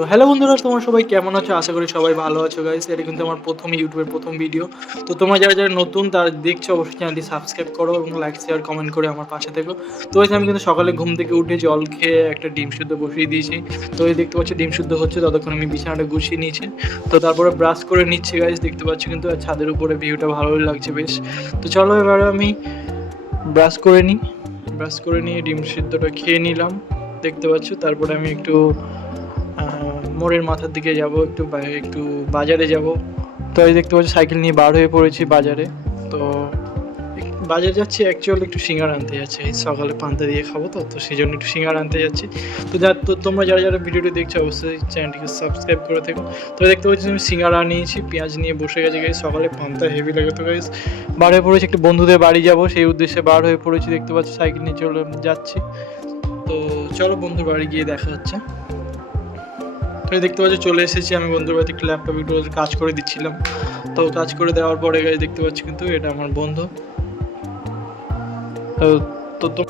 তো হ্যালো বন্ধুরা, তোমরা সবাই কেমন আছো? আশা করি সবাই ভালো আছো গাইস। এটা কিন্তু আমার প্রথম ইউটিউবের প্রথম ভিডিও। তো তোমরা যারা নতুন তারা দেখছো অবশ্যই চ্যানেলটি সাবস্ক্রাইব করো এবং লাইক, শেয়ার, কমেন্ট করে আমার পাশে থেকো। তো গাইস আমি কিন্তু সকালে ঘুম থেকে উঠে জল খেয়ে একটা ডিম সিদ্ধ বসিয়ে দিয়েছি। তো এই দেখতে পাচ্ছ ডিম সিদ্ধ হচ্ছে, ততক্ষণ আমি বিছানাটা গুছিয়ে নিয়েছি। তো তারপরে ব্রাশ করে নিচ্ছি গাইস, দেখতে পাচ্ছ কিন্তু ছাদের উপরে ভিউটা ভালোই লাগছে বেশ। তো চলো এবারে আমি ব্রাশ করে নিই। ব্রাশ করে নিয়ে ডিম সিদ্ধটা খেয়ে নিলাম, দেখতে পাচ্ছ। তারপরে আমি একটু মোড়ের মাথার দিকে যাব, একটু বাজারে যাব। তো এই দেখতে পাচ্ছি সাইকেল নিয়ে বার হয়ে পড়েছি বাজারে। তো বাজারে যাচ্ছি অ্যাকচুয়ালি একটু সিঙ্গাড়া আনতে যাচ্ছি, এই সকালে পান্তা দিয়ে খাবো। তো সেই জন্য একটু সিঙ্গাড়া আনতে যাচ্ছি। তো তোমরা যারা ভিডিওটি দেখছো অবশ্যই চ্যানেলটিকে সাবস্ক্রাইব করে থেকো। তো দেখতে পাচ্ছি আমি সিঙ্গাড়া নিয়েছি, পেঁয়াজ নিয়ে বসে গেছি গাইস। সকালে পান্তা হেভি লাগে। তো গাইস বার হয়ে পড়েছি, একটু বন্ধুদের বাড়ি যাব, সেই উদ্দেশ্যে বার হয়ে পড়েছি। দেখতে পাচ্ছি সাইকেল নিয়ে যাচ্ছি। তো চলো বন্ধুর বাড়ি গিয়ে দেখা হচ্ছে। তো দেখতে পাচ্ছি চলে এসেছি আমি বন্ধুর বাড়িতে, একটু ল্যাপটপ একটু কাজ করে দিচ্ছিলাম। তো কাজ করে দেওয়ার পরে গাইস দেখতে পাচ্ছি কিন্তু এটা আমার বন্ধু। তো তো